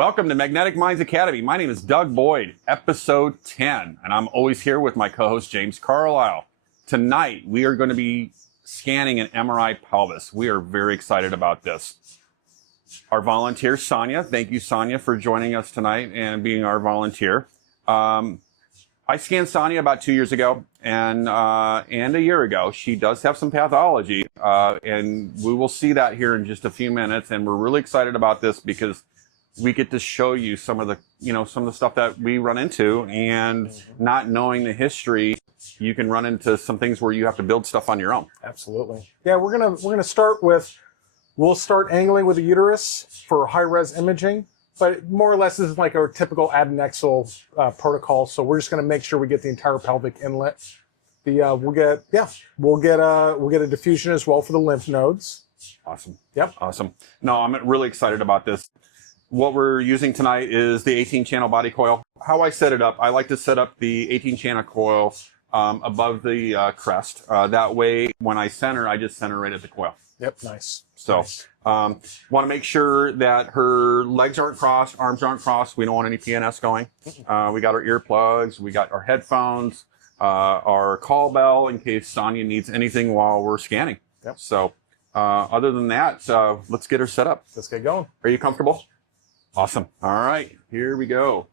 Welcome to Magnetic Minds Academy. My name is Doug Boyd, episode 10, and I'm always here with my co-host James Carlisle. Tonight, we are going to be scanning an MRI pelvis. We are very excited about this. Our volunteer, Sonia, thank you, Sonia, for joining us tonight and being our volunteer. I scanned Sonia about 2 years ago and a year ago. She does have some pathology, and we will see that here in just a few minutes. And we're really excited about this because we get to show you some of the stuff that we run into, and not knowing the history, you can run into some things where you have to build stuff on your own. Absolutely. Yeah, we're gonna start with, we'll start angling with the uterus for high-res imaging, but more or less this is like our typical Adnexal protocol. So we're just gonna make sure we get the entire pelvic inlet. We'll get a diffusion as well for the lymph nodes. Awesome. Yep. Awesome. No, I'm really excited about this. What we're using tonight is the 18-channel body coil. How I set it up, I like to set up the 18-channel coil above the crest. That way, when I center, I just center right at the coil. Yep, nice. So, nice. Want to make sure that her legs aren't crossed, arms aren't crossed. We don't want any PNS going. We got our earplugs, we got our headphones, our call bell in case Sonia needs anything while we're scanning. Yep. So, other than that, let's get her set up. Let's get going. Are you comfortable? Awesome. All right, here we go.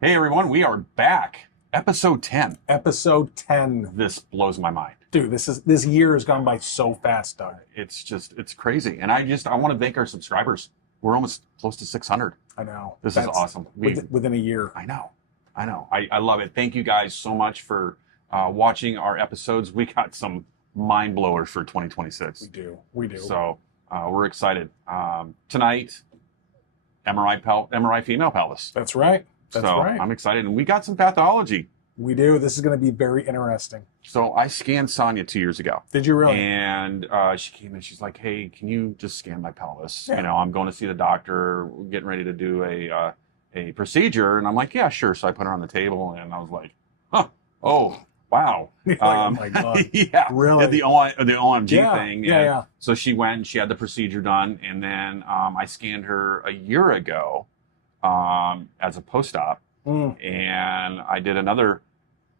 Hey everyone, we are back. Episode 10. Episode 10. This blows my mind. Dude, this year has gone by so fast, Doug. It's crazy. And I want to thank our subscribers. We're almost close to 600. I know. This is awesome. Within a year. I know. I love it. Thank you guys so much for watching our episodes. We got some mind blowers for 2026. We do. So we're excited. Tonight, MRI female pelvis. That's right. That's right. I'm excited, and we got some pathology. We do. This is going to be very interesting. So I scanned Sonia 2 years ago. Did you really? And she came in. She's like, "Hey, can you just scan my pelvis? Yeah. You know, I'm going to see the doctor. We're getting ready to do a procedure." And I'm like, "Yeah, sure." So I put her on the table, and I was like, "Huh? Oh, wow." Oh my God. Yeah. Really? The OMG thing. Yeah. So she went and she had the procedure done, and then I scanned her a year ago as a post-op, and I did another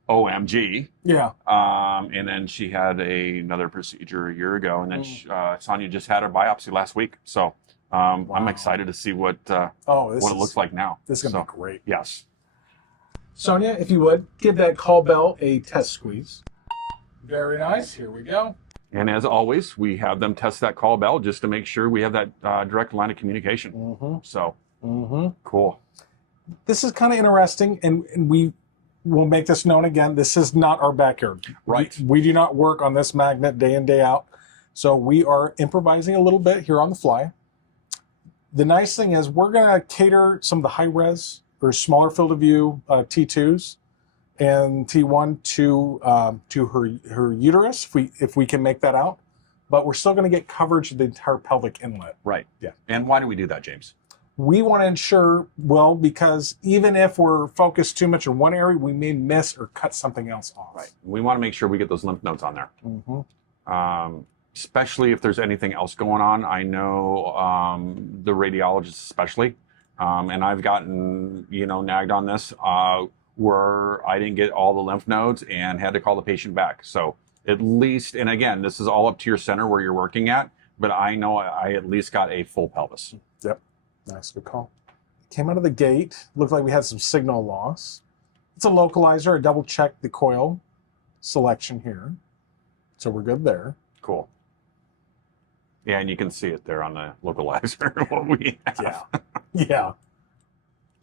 OMG. Yeah. And then she had another procedure a year ago, and then Sonia just had her biopsy last week. So wow. I'm excited to see what it looks like now. This is going to be great. Yes. Sonia, if you would, give that call bell a test squeeze. Very nice. Here we go. And as always, we have them test that call bell just to make sure we have that direct line of communication. So, cool. This is kind of interesting, and we will make this known again. This is not our backyard. Right. We do not work on this magnet day in, day out. So we are improvising a little bit here on the fly. The nice thing is we're going to cater some of the high-res or smaller field of view T2s and T1 to her uterus, if we can make that out. But we're still going to get coverage of the entire pelvic inlet. Right. Yeah. And why do we do that, James? We want to ensure, because even if we're focused too much in one area, we may miss or cut something else off. Right. We want to make sure we get those lymph nodes on there. Especially if there's anything else going on. I know the radiologists especially, and I've gotten, nagged on this, where I didn't get all the lymph nodes and had to call the patient back. So at least, and again, this is all up to your center where you're working at, but I know I at least got a full pelvis. Yep. Nice, good call. Came out of the gate. Looked like we had some signal loss. It's a localizer. I double checked the coil selection here. So we're good there. Cool. Yeah, and you can see it there on the localizer, what we have. Yeah.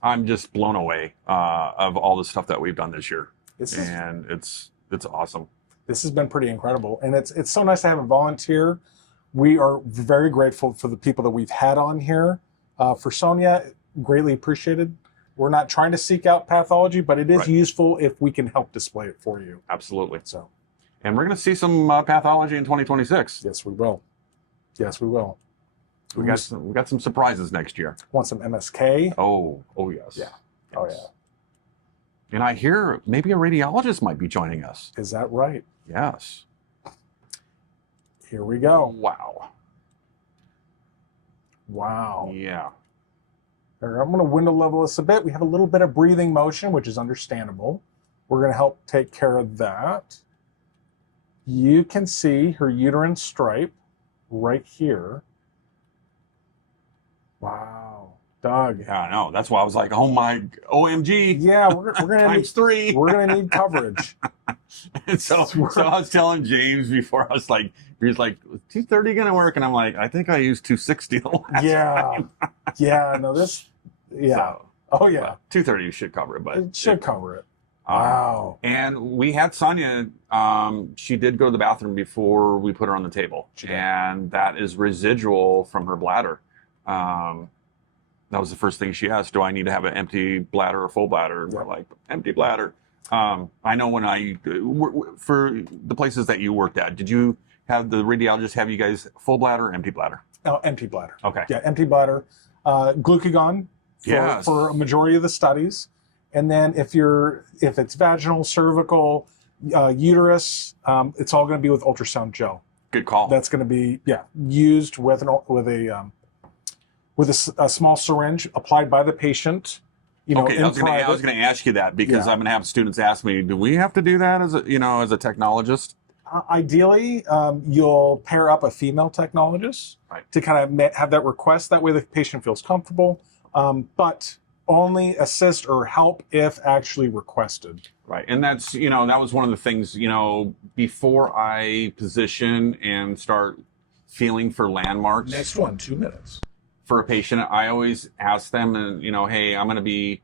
I'm just blown away of all the stuff that we've done this year. It's awesome. This has been pretty incredible. And it's so nice to have a volunteer. We are very grateful for the people that we've had on here. For Sonia, greatly appreciated. We're not trying to seek out pathology, but it is useful if we can help display it for you. Absolutely. So, and we're going to see some pathology in 2026. Yes, we will. Yes, we will. We got some surprises next year. Want some MSK? Oh yes. Yeah. Yes. Oh yeah. And I hear maybe a radiologist might be joining us. Is that right? Yes. Here we go. Wow. Wow. Yeah. There, I'm going to window level this a bit. We have a little bit of breathing motion, which is understandable. We're going to help take care of that. You can see her uterine stripe right here. Wow. Doug. Yeah, I know. That's why I was like, oh my, OMG. Yeah, we're gonna Times 3. We're gonna need coverage. And so I was telling James before, I was like, he was like, is 230 going to work? And I'm like, I think I used 260 the last time. Yeah, no, this, yeah. So, Oh, yeah. 230 should cover it, but It should cover it. Wow. And we had Sonia, she did go to the bathroom before we put her on the table. And that is residual from her bladder. That was the first thing she asked, do I need to have an empty bladder or full bladder? And we're like, empty bladder. I know when for the places that you worked at, did you have the radiologist have you guys full bladder or empty bladder? Oh, empty bladder. Okay. Yeah, empty bladder. Glucagon for a majority of the studies. And then if it's vaginal, cervical, uterus, it's all going to be with ultrasound gel. Good call. That's going to be used with a small syringe applied by the patient. Okay, I was going to ask you that because I'm going to have students ask me, do we have to do that as a technologist? Ideally, you'll pair up a female technologist to kind of have that request. That way the patient feels comfortable, but only assist or help if actually requested. Right, and that's, that was one of the things, before I position and start feeling for landmarks. Next one, 2 minutes. For a patient, I always ask them, and hey, I'm going to be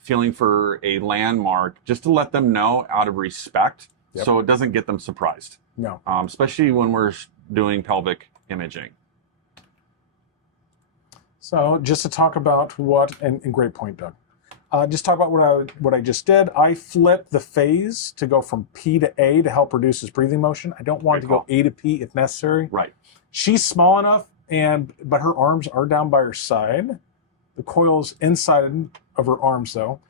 feeling for a landmark, just to let them know out of respect, so it doesn't get them surprised. No, especially when we're doing pelvic imaging. So just to talk about and great point, Doug. Just talk about what I just did. I flipped the phase to go from P to A to help reduce his breathing motion. I don't want it to go A to P if necessary. Right. She's small enough. But her arms are down by her side. The coil's inside of her arms, though.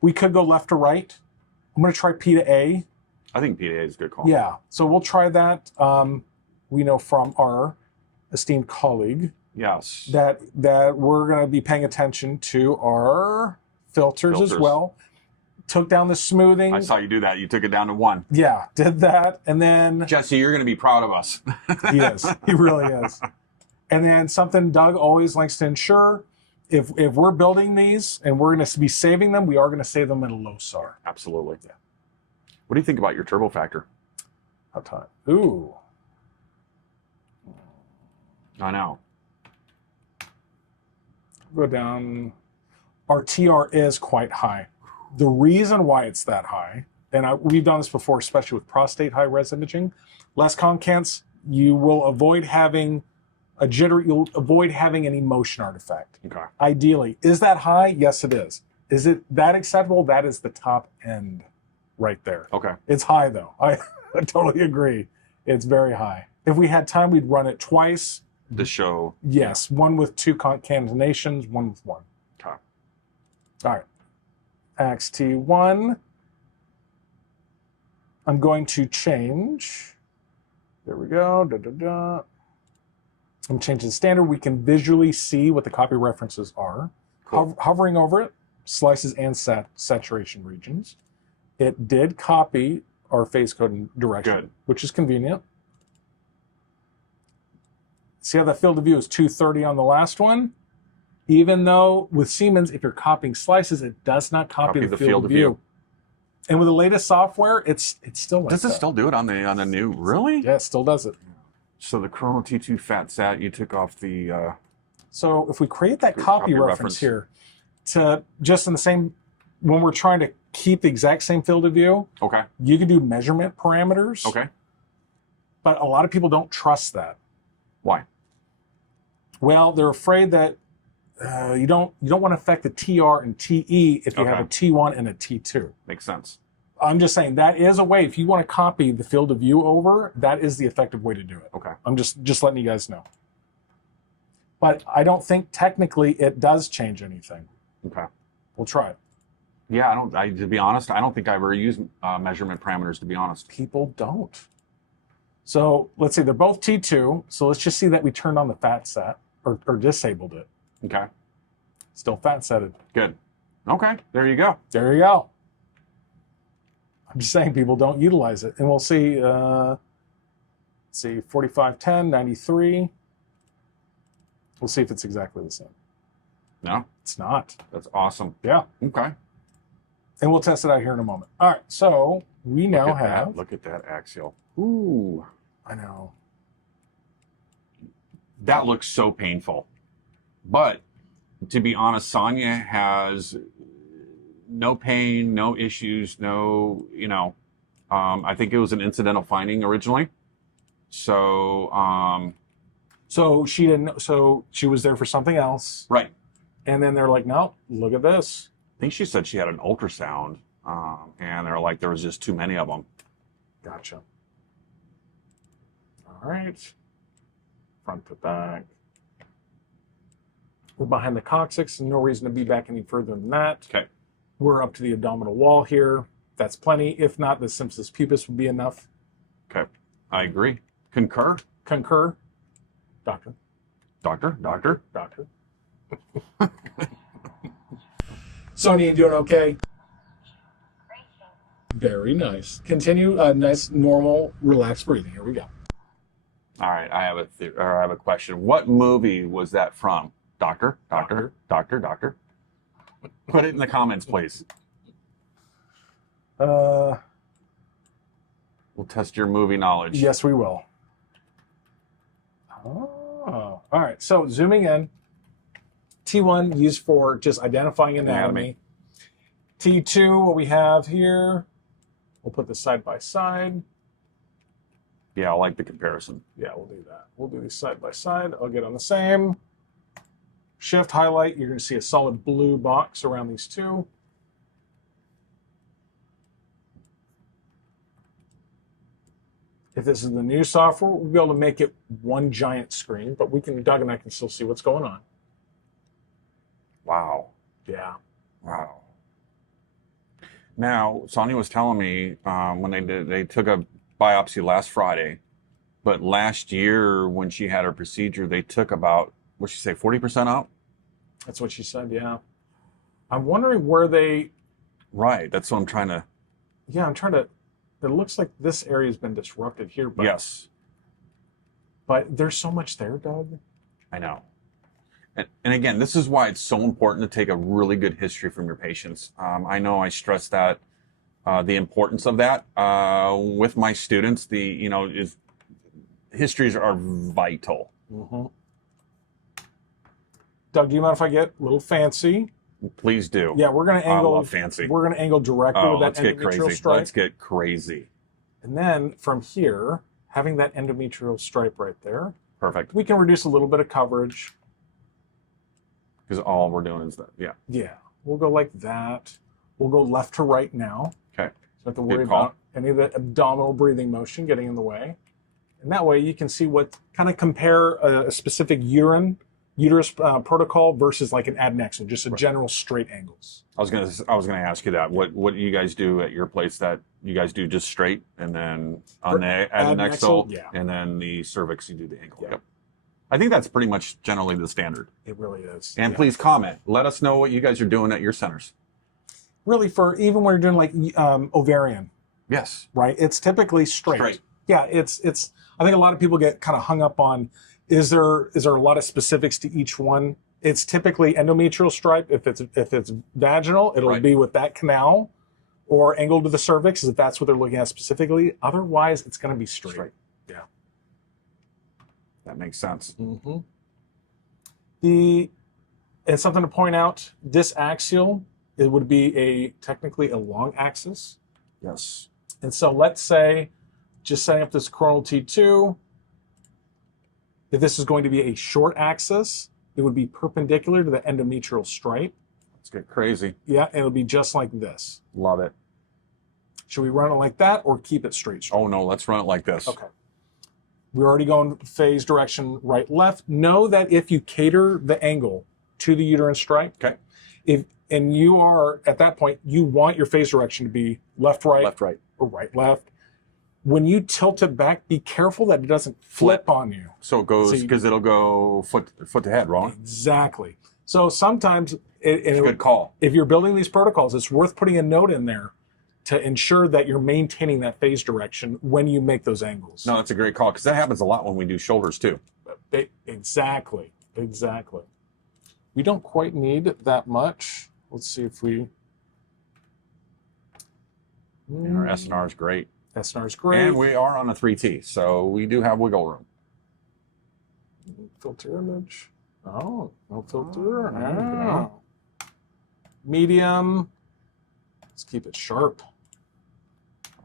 We could go left to right. I'm going to try P to A. I think P to A is a good call. Yeah, so we'll try that. We know from our esteemed colleague that we're going to be paying attention to our filters as well. Took down the smoothing. I saw you do that. You took it down to 1. Yeah, did that. And then... Jesse, you're going to be proud of us. He is. He really is. And then something Doug always likes to ensure, if we're building these and we're going to be saving them, we are going to save them at a low SAR. Absolutely. Yeah. What do you think about your turbo factor? How time? Ooh. I know. Go down. Our TR is quite high. The reason why it's that high, and we've done this before, especially with prostate high-res imaging, less concants, you will avoid having a jitter, you'll avoid having any motion artifact. Okay. Ideally. Is that high? Yes, it is. Is it that acceptable? That is the top end right there. Okay. It's high, though. I totally agree. It's very high. If we had time, we'd run it twice. The show. Yes. One with 2 concatenations, one with 1. Okay. All right. XT1. I'm going to change. There we go. I'm changing the standard. We can visually see what the copy references are. Cool. Hovering over it, slices and saturation regions. It did copy our phase code and direction, which is convenient. See how the field of view is 230 on the last one? Even though with Siemens, if you're copying slices, it does not copy the field of view. And with the latest software, it's still like that. Does it still do it on the new? Really? Yeah, it still does it. So the Chrono T2 fat sat, you took off the... So if we create that copy reference here, to just in the same, when we're trying to keep the exact same field of view, you can do measurement parameters. But a lot of people don't trust that. Why? Well, they're afraid that you don't want to affect the TR and TE if you have a T1 and a T2. Makes sense. I'm just saying that is a way. If you want to copy the field of view over, that is the effective way to do it. Okay. I'm just letting you guys know. But I don't think technically it does change anything. Okay. We'll try it. Yeah, to be honest, I don't think I ever used measurement parameters, to be honest. People don't. So let's see, they're both T2. So let's just see that we turned on the fat set or disabled it. Okay. Still fat setted. Good. Okay. There you go. There you go. I'm just saying people don't utilize it. And we'll see, let's see, 4510, 93. We'll see if it's exactly the same. No, It's not. that's awesome. Yeah. Okay. And we'll test it out here in a moment. All right. So we now have. Look at that axial. Ooh. I know. That looks so painful. But to be honest, Sonia has no pain, no issues, no, I think it was an incidental finding originally. So, So she didn't. So she was there for something else, right. and then they're like, "No, look at this." I think she said she had an ultrasound, and they're like, there was just too many of them. Gotcha. All right. Front to back. We're behind the coccyx, and no reason to be back any further than that. Okay. We're up to the abdominal wall here. That's plenty. If not, the symphysis pubis would be enough. Okay. I agree. Concur. Concur. Doctor. Doctor. Doctor. Doctor. Sonia, you doing okay? Very nice. Continue. Nice, normal, relaxed breathing. Here we go. All right. I have a question. What movie was that from? Doctor. Doctor. Doctor. Doctor. Put it in the comments, please. We'll test your movie knowledge. Yes, we will. Oh, all right. So zooming in, T1 used for just identifying anatomy. T2, what we have here, we'll put this side by side. Yeah, I like the comparison. Yeah, we'll do that. We'll do these side by side. I'll get on the same. Shift, highlight. You're going to see a solid blue box around these two. If this is the new software, we'll be able to make it one giant screen, but Doug and I can still see what's going on. Wow. Yeah. Wow. Now, Sonia was telling me when they took a biopsy last Friday, but last year when she had her procedure, they took about, what'd she say, 40% out? That's what she said, yeah. I'm wondering where they... Right, that's what I'm trying to... Yeah, I'm trying to... It looks like this area has been disrupted here, but... Yes. But there's so much there, Doug. I know. And again, this is why it's so important to take a really good history from your patients. I know I stress that, the importance of that with my students. Histories are vital. Mm-hmm. Doug, do you mind if I get a little fancy? Please do. Yeah, we're going to angle. I love fancy. We're going to angle directly with that let's get endometrial crazy. stripe. Let's get crazy. And then from here, having that endometrial stripe right there, Perfect. we can reduce a little bit of coverage. Because all we're doing is that. Yeah. Yeah, we'll go like that. We'll go left to right now. Okay. So have to worry Good call. about any of the abdominal breathing motion getting in the way. And that way you can see what kind of compare a specific uterus protocol versus like an adnexal, just a general straight angles. I was gonna ask you that. What do you guys do at your place that you guys do just straight, and then on the adnexal, yeah. and then the cervix you do the ankle. Yeah. Yep. I think that's pretty much generally the standard. It really is. And yeah. please comment. Let us know what you guys are doing at your centers. Really, for even when you're doing like ovarian, Yes. right? It's typically straight. Straight. Yeah, it's. I think a lot of people get kind of hung up on, is there a lot of specifics to each one? It's typically endometrial stripe. If it's vaginal, it'll Right. be with that canal, or angled to the cervix, if that's what they're looking at specifically. Otherwise, it's going to be straight. Straight. Yeah. That makes sense. Mm-hmm. And something to point out, this axial, it would be technically a long axis. Yes. And so let's say, just setting up this coronal T2, if this is going to be a short axis, it would be perpendicular to the endometrial stripe. Let's get crazy. Yeah, and it'll be just like this. Love it. Should we run it like that or keep it straight? Oh no, let's run it like this. Okay. We're already going phase direction right, left. Know that if you cater the angle to the uterine stripe, Okay. and you are, at that point, you want your phase direction to be left, right, Left, right. or right, left. when you tilt it back, be careful that it doesn't flip on you. So it goes, because it'll go foot to head, wrong? Exactly. So sometimes, Good call. if you're building these protocols, it's worth putting a note in there to ensure that you're maintaining that phase direction when you make those angles. No, that's a great call, because that happens a lot when we do shoulders too. Exactly. We don't quite need that much. Let's see if we... And our SNR is great. SNR is great. And we are on a 3T, so we do have wiggle room. Filter image. Oh, no filter. Oh. Medium. Let's keep it sharp.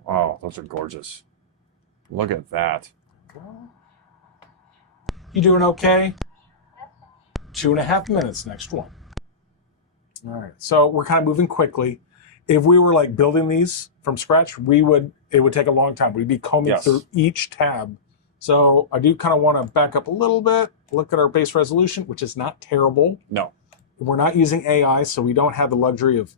Oh, those are gorgeous. Look at that. You doing okay? 2.5 minutes, next one. All right, so we're kind of moving quickly. If we were like building these from scratch, it would take a long time. We'd be combing through each tab. So I do kind of want to back up a little bit, look at our base resolution, which is not terrible. No. We're not using AI, so we don't have the luxury of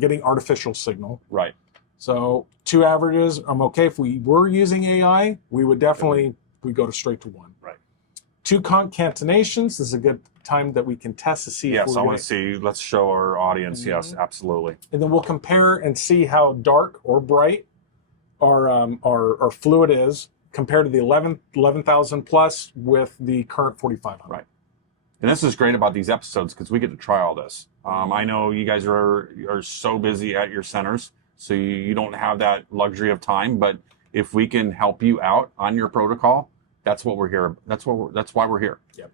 getting artificial signal. Right. So 2 averages, I'm okay. If we were using AI, we would definitely, we go straight to 1. Right. 2 concatenations. This is a good time that we can test to see. Yes, I want to see. Let's show our audience. Mm-hmm. Yes, absolutely. And then we'll compare and see how dark or bright our fluid is compared to the 11,000 plus with the current 4,500. Right. And this is great about these episodes because we get to try all this. I know you guys are so busy at your centers, so you don't have that luxury of time. But if we can help you out on your protocol, that's what we're here. That's why we're here. Yep.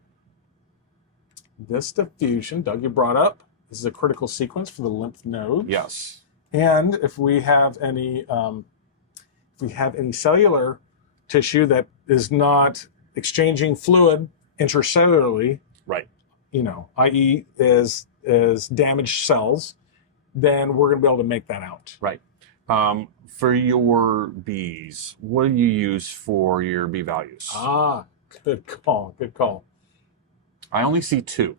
This diffusion, Doug, you brought up, this is a critical sequence for the lymph nodes. Yes. And if we have any cellular tissue that is not exchanging fluid intracellularly, right? I.e., is damaged cells, then we're going to be able to make that out. Right. For your Bs, what do you use for your B values? Ah, good call. Good call. I only see 2.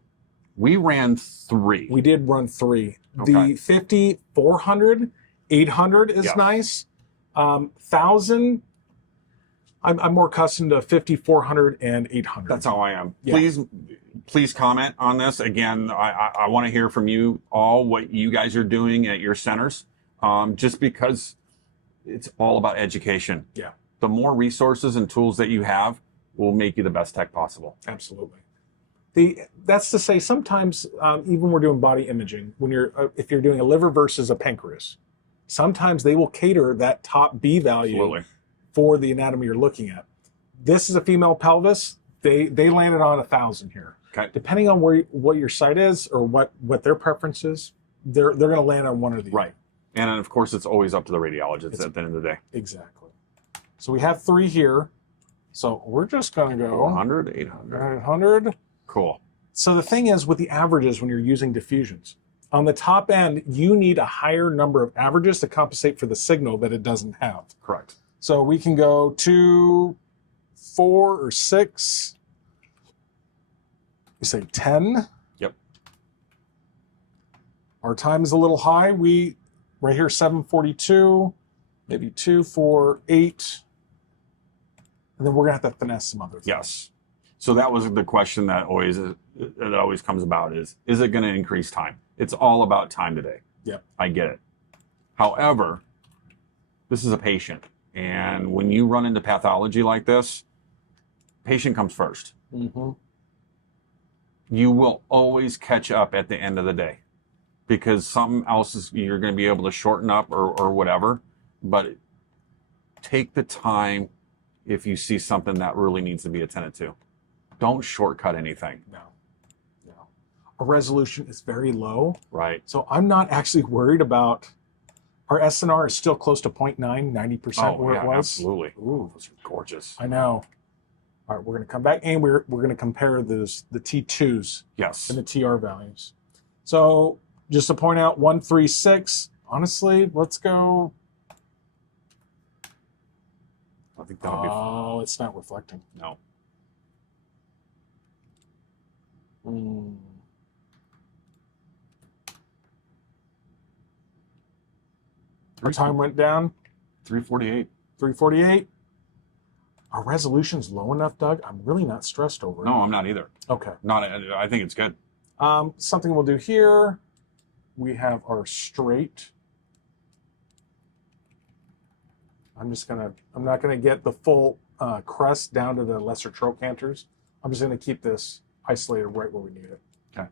We ran 3. We did run 3. Okay. The 50, 400, 800 is nice. 1,000, I'm more accustomed to 50, 400, and 800. That's how I am. Yeah. Please comment on this. Again, I want to hear from you all what you guys are doing at your centers, just because it's all about education. Yeah. The more resources and tools that you have will make you the best tech possible. Absolutely. That's to say, sometimes even we're doing body imaging, when if you're doing a liver versus a pancreas, sometimes they will cater that top B value for the anatomy you're looking at. This is a female pelvis. They landed on 1,000 here. Okay. Depending on what your site is or what their preference is, they're going to land on one or the other. Right. And of course, it's always up to the radiologist at the end of the day. Exactly. So we have 3 here. So we're just going to go 400, 800. 800. Cool. So the thing is with the averages when you're using diffusions, on the top end, you need a higher number of averages to compensate for the signal that it doesn't have. Correct. So we can go to 4 or 6. We say 10. Yep. Our time is a little high. Right here, 742, maybe 2, 4, 8. And then we're going to have to finesse some other things. Yes. So that was the question that always comes about is it going to increase time? It's all about time today. Yep. I get it. However, this is a patient. And when you run into pathology like this, patient comes first. Mm-hmm. You will always catch up at the end of the day because something else you're going to be able to shorten up or whatever. But take the time if you see something that really needs to be attended to. Don't shortcut anything. No. Our resolution is very low. Right. So I'm not actually worried about, our SNR is still close to 0.9, 90% where it was. Absolutely. Ooh, those are gorgeous. I know. All right, we're going to come back and we're going to compare the T2s and the TR values. So just to point out, 136, honestly, let's go. I think that'll be fun. Oh, it's not reflecting. No. Our time went down. 348. 348. Our resolution's low enough, Doug. I'm really not stressed over it. No, I'm not either. Okay. I think it's good. Something we'll do here, we have our straight. I'm not gonna get the full crest down to the lesser trochanters. I'm just gonna keep this isolated right where we need it. Okay.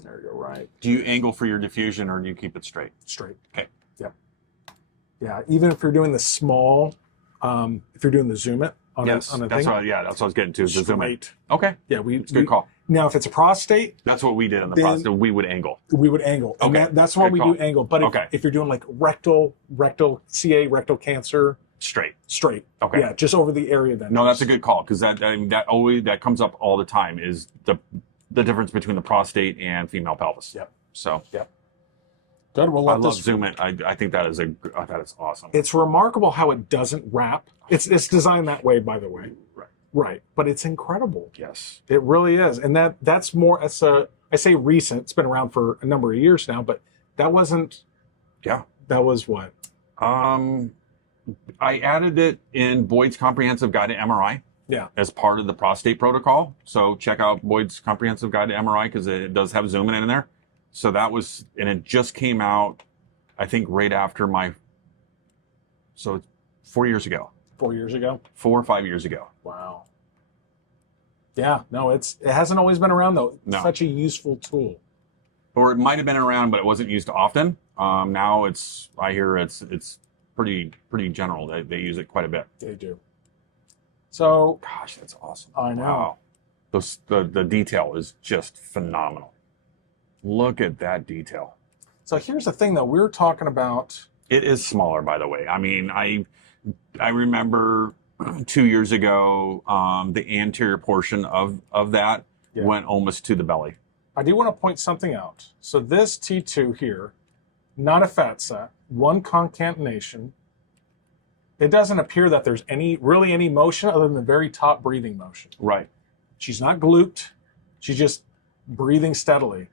There you go, right. Do you angle for your diffusion or do you keep it straight? Straight. Okay. Yeah. Yeah, even if you're doing the small, if you're doing the zoom it on Yes, a that's thing. what I was getting to, is the zoom in. Straight. Okay, Yeah, it's a good call. Now, if it's a prostate, That's what we did in the Then- process. We would angle. we would angle. And Okay, that's why good we call. do angle. But Okay. if you're doing like rectal cancer, Straight. straight. Okay. Yeah, just over the area then. No, that's a good call, because that comes up all the time, is the difference between the prostate and female pelvis. Yep. So Good. We'll I let love this. zoom in. I think that is awesome. It's remarkable how it doesn't wrap. It's designed that way, by the way. Right. Right. But it's incredible. Yes. It really is. And that's more as I say recent. It's been around for a number of years now, but that wasn't. Yeah. That was what? I added it in Boyd's Comprehensive Guide to MRI. Yeah. As part of the prostate protocol. So check out Boyd's Comprehensive Guide to MRI, because it does have zoom in there. So and it just came out, I think, right after so 4 years ago. 4 years ago. 4 or 5 years ago. Wow. Yeah. No, it hasn't always been around though. No. Such a useful tool. Or it might have been around, but it wasn't used often. Now I hear it's pretty general. They use it quite a bit. They do. So Gosh, that's awesome. I know. Wow. The detail is just phenomenal. Look at that detail. So here's the thing though. We're talking about. It is smaller, by the way. I mean, I remember 2 years ago, the anterior portion of that went almost to the belly. I do want to point something out. So this T2 here, not a fat set, one concatenation. It doesn't appear that there's really any motion other than the very top breathing motion. Right. She's not glute. She's just breathing steadily.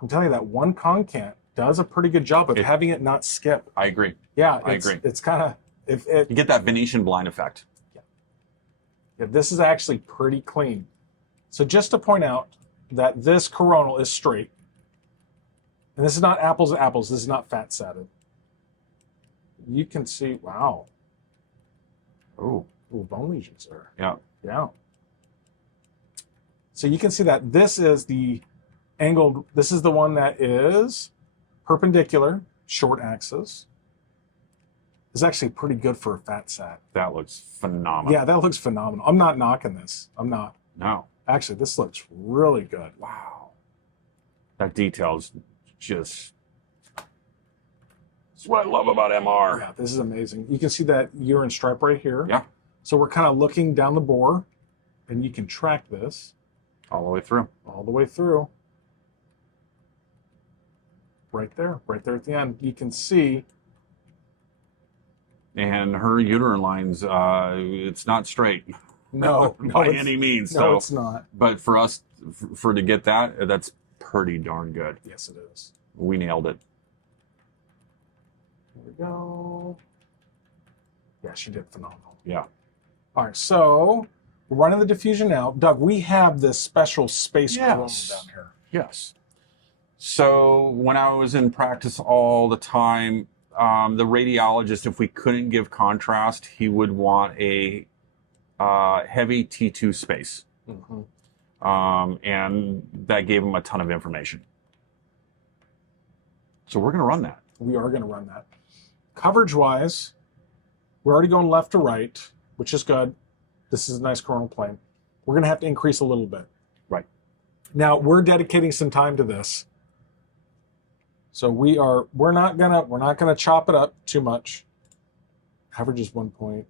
I'm telling you that one concant does a pretty good job of having it not skip. I agree. Yeah, I agree. It's kind of You get that Venetian blind effect. Yeah, this is actually pretty clean. So just to point out that this coronal is straight. And this is not apples to apples. This is not fat satted. You can see, wow. Oh. Ooh, bone lesions there. Yeah. Yeah. So you can see that this is the angled, this is the one that is perpendicular, short axis. It's actually pretty good for a fat sat. That looks phenomenal. Yeah, that looks phenomenal. I'm not knocking this. I'm not. No. Actually, this looks really good. Wow. That detail's just... That's what I love about MR. Yeah, this is amazing. You can see that urine stripe right here. Yeah. So we're kind of looking down the bore, and you can track this All the way through. all the way through. Right there at the end. You can see. And her uterine lines, it's not straight. No, by any means. No, So, it's not. but for us, to get that, that's pretty darn good. Yes, it is. We nailed it. Here we go. Yeah, she did phenomenal. Yeah. All right, so we're running the diffusion now. Doug, we have this special space Yes. coronal down here. Yes. So when I was in practice all the time, the radiologist, if we couldn't give contrast, he would want a heavy T2 space. Mm-hmm. And that gave him a ton of information. So we're going to run that. We are going to run that. Coverage-wise, we're already going left to right, which is good. This is a nice coronal plane. We're going to have to increase a little bit. Right. Now, we're dedicating some time to this. So we're not gonna chop it up too much. Average is 1 point.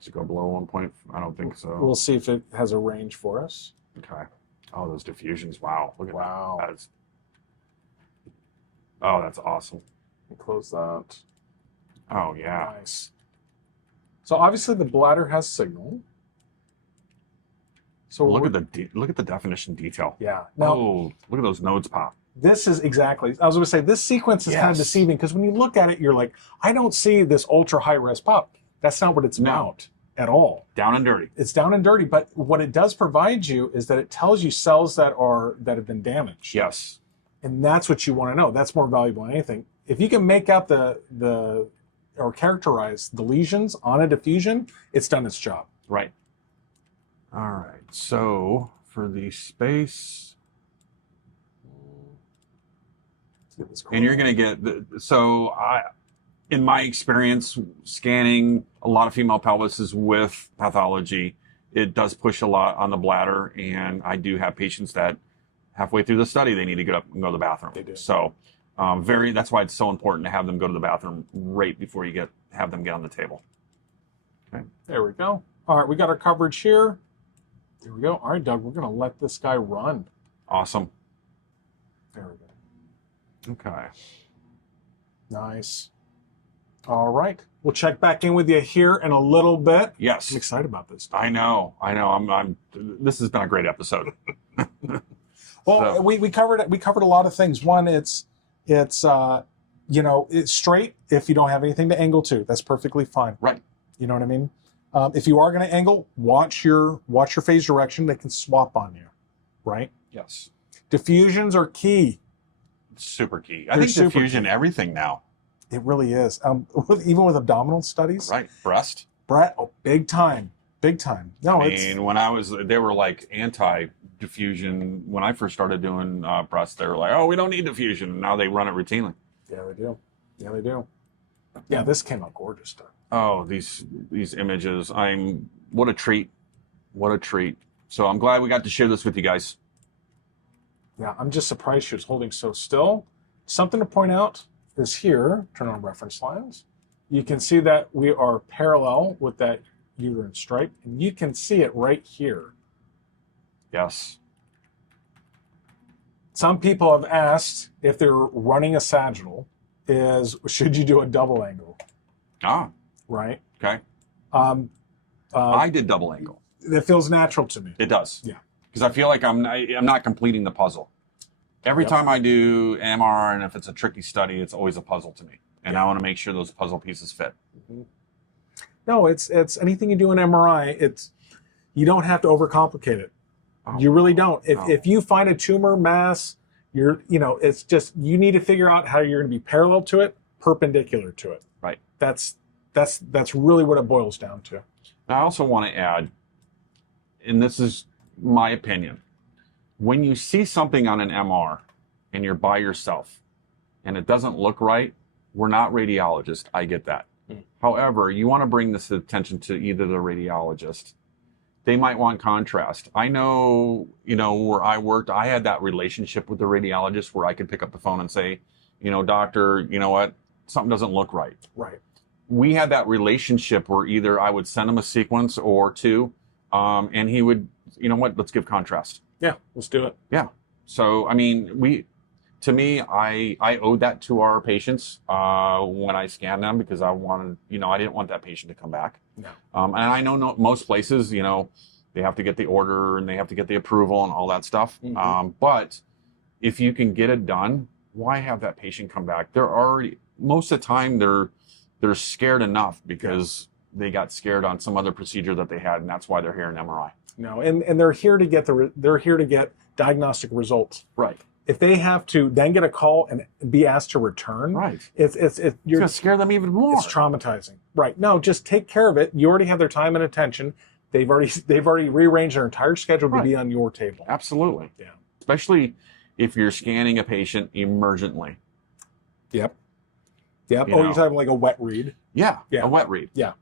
Does it go below 1 point? I don't think so. We'll see if it has a range for us. Okay. Oh, those diffusions. Wow. Look at Wow. that. Oh, that's awesome. Close that. Oh, yeah. Nice. So obviously the bladder has signal. So look at the definition detail. Yeah. Now, Oh, look at those nodes pop. this is exactly, I was going to say, this sequence is kind of Yes. deceiving because when you look at it, you're like, I don't see this ultra high res pop. That's not what it's No. about at all. Down and dirty. It's down and dirty, but what it does provide you is that it tells you cells that have been damaged. Yes. And that's what you want to know. That's more valuable than anything. If you can make out or characterize the lesions on a diffusion, it's done its job. Right. All right. So for the space, and you're going to get in my experience, scanning a lot of female pelvises with pathology, it does push a lot on the bladder. And I do have patients that halfway through the study, they need to get up and go to the bathroom. They do. So that's why it's so important to have them go to the bathroom right before you have them get on the table. Okay. There we go. All right, we got our coverage here. There we go. All right, Doug, we're going to let this guy run. Awesome. There we go. Okay. Nice. All right. We'll check back in with you here in a little bit. Yes. I'm excited about this. I know. This has been a great episode. Well, we covered a lot of things. One, it's straight if you don't have anything to angle to. That's perfectly fine. Right. You know what I mean? If you are going to angle, watch your phase direction. They can swap on you, right? Yes. Diffusions are key. Super key. They're I think super diffusion key. Everything now. It really is. Even with abdominal studies. Right. Breast. Brett, big time. No, they were like anti-diffusion when I first started doing breast. They were like, "Oh, we don't need diffusion." And now they run it routinely. Yeah, they do. Yeah, this came out gorgeous, Doug. Oh, these images! What a treat! What a treat! So I'm glad we got to share this with you guys. Yeah, I'm just surprised she was holding so still. Something to point out is here. Turn on reference lines. You can see that we are parallel with that uterine stripe, and you can see it right here. Yes. Some people have asked if they're running a sagittal, should you do a double angle? Ah. Right. Okay. I did double angle. It feels natural to me. It does. Yeah. Because I feel like I'm not completing the puzzle. Every time I do MR, and if it's a tricky study, it's always a puzzle to me. And I want to make sure those puzzle pieces fit. Mm-hmm. No, it's anything you do in MRI, you don't have to overcomplicate it. Oh, you really don't. no. If you find a tumor mass, it's just, you need to figure out how you're going to be parallel to it, perpendicular to it. Right. That's really what it boils down to. I also want to add, and this is my opinion, when you see something on an MR and you're by yourself and it doesn't look right, we're not radiologists. I get that. However, you want to bring this attention to either the radiologist. They might want contrast. I know, where I worked, I had that relationship with the radiologist where I could pick up the phone and say, doctor, you know what? Something doesn't look right. Right. We had that relationship where either I would send him a sequence or two, and he would, let's give contrast. Yeah, let's do it. Yeah. So, to me, I owed that to our patients when I scanned them because I wanted, I didn't want that patient to come back. No. And I know most places, they have to get the order and they have to get the approval and all that stuff. Mm-hmm. But if you can get it done, why have that patient come back? Most of the time they're scared enough because they got scared on some other procedure that they had, and that's why they're here in MRI. No, and they're here to get diagnostic results. Right. If they have to then get a call and be asked to return, right, it's you're gonna scare them even more. It's traumatizing. Right. No, just take care of it. You already have their time and attention. They've already rearranged their entire schedule to be on your table. Absolutely. Yeah. Especially if you're scanning a patient emergently. Yep. You're talking like a wet read. Yeah. A wet read. Yeah.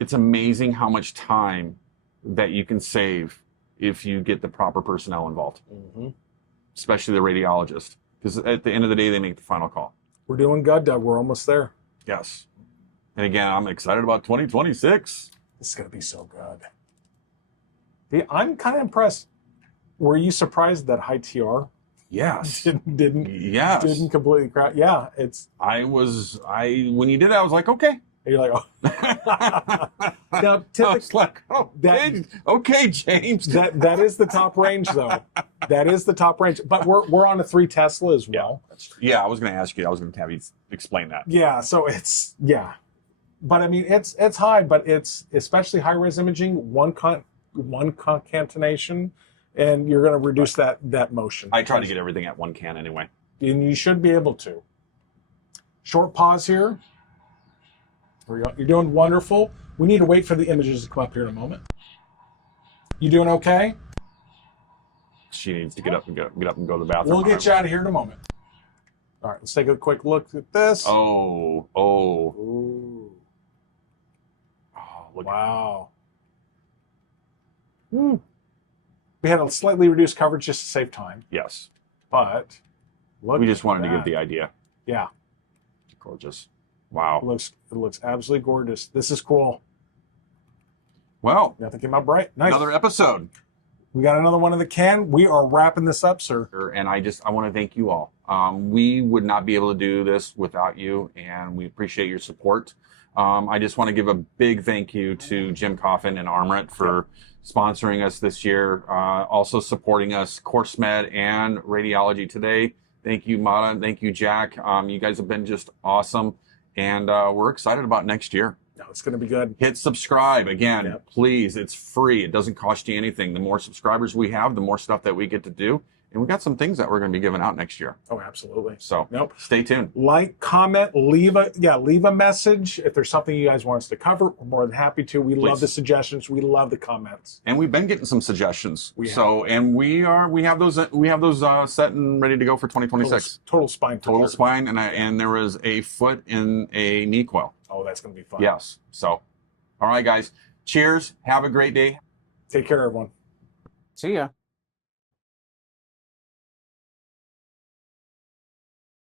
It's amazing how much time that you can save if you get the proper personnel involved. Mm-hmm. Especially the radiologist, because at the end of the day, they make the final call. We're doing good, Doug. We're almost there. Yes. And again, I'm excited about 2026. This is going to be so good. I'm kind of impressed. Were you surprised that high TR? Yes. Didn't completely crack? Yeah, when you did it, I was like, okay, And you're like, oh. Now, I typically, was like, oh, okay, James. that is the top range, though. That is the top range. But we're on a 3 Tesla as well. Yeah, I was going to ask you. I was going to have you explain that. Yeah, so it's, yeah. But I mean, it's high, but it's especially high-res imaging, one concatenation, and you're going to reduce that motion. I try to get everything at 1 can anyway. And you should be able to. Short pause here. There we go. You're doing wonderful. We need to wait for the images to come up here in a moment. You doing okay? She needs to get up and go to the bathroom. We'll get you out of here in a moment. All right, let's take a quick look at this. Oh. Ooh. Oh, look. Wow. We had a slightly reduced coverage just to save time, Yes. but look. We just wanted to at give the idea. Yeah. Gorgeous. Wow. It looks absolutely gorgeous. This is cool. Well, Nothing came out bright. Nice. another episode. We got another one in the can. We are wrapping this up, sir. And I want to thank you all. We would not be able to do this without you, and we appreciate your support. I just want to give a big thank you to Jim Coffin and Armorit for sponsoring us this year, also supporting us, CourseMed and Radiology Today. Thank you, Mata. Thank you, Jack. You guys have been just awesome, and we're excited about next year. No, it's going to be good. Hit subscribe again, Yep. please. It's free. It doesn't cost you anything. The more subscribers we have, the more stuff that we get to do. And we got some things that we're going to be giving out next year. Oh, absolutely. So Nope. stay tuned. Like, comment, leave a message. If there's something you guys want us to cover, we're more than happy to. We love the suggestions. We love the comments. And we've been getting some suggestions. We have. So, and we have those set and ready to go for 2026. Total spine. for Total sure. spine, and there was a foot in a knee coil. Oh, that's going to be fun. Yes. So, all right, guys. Cheers. Have a great day. Take care, everyone. See ya.